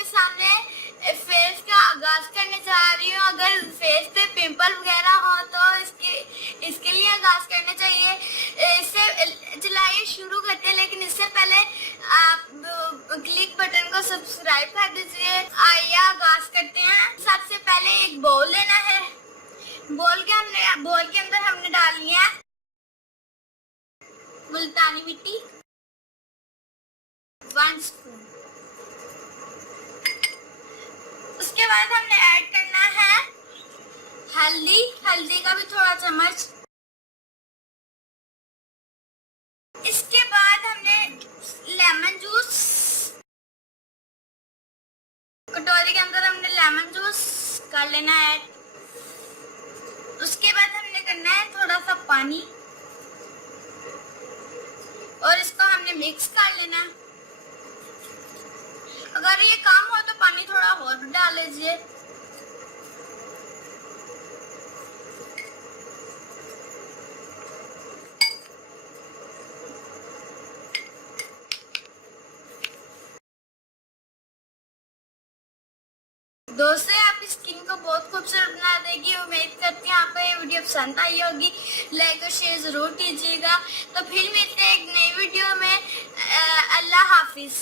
पे सामने फेस का आगाज करने जा रही हूँ। अगर फेस पे पिंपल वगैरह हो तो इसके लिए आगाज करना चाहिए। इससे चलाइए शुरू करते हैं, लेकिन इससे पहले आप क्लिक बटन को सब्सक्राइब कर दीजिए। आइए आगाज करते हैं। सबसे पहले एक बोल लेना है। बोल के अंदर हमने डालनी है मुल्तानी मिट्टी 1 स्पून। उसके बाद हमने ऐड करना है हल्दी का भी थोड़ा चम्मच। इसके बाद हमने लेमन जूस, कटोरी के अंदर हमने लेमन जूस कर लेना है। उसके बाद हमने करना है थोड़ा सा पानी और इसको हमने मिक्स कर लेना। अगर ये कम हो तो पानी थोड़ा और भी डाल लीजिए। दोस्तों, आपकी स्किन को बहुत खूबसूरत बना देगी। उम्मीद करती हूँ आपको ये वीडियो पसंद आई होगी। लाइक और शेयर जरूर कीजिएगा। तो फिर मिलते हैं एक नई वीडियो में। अल्लाह हाफिज।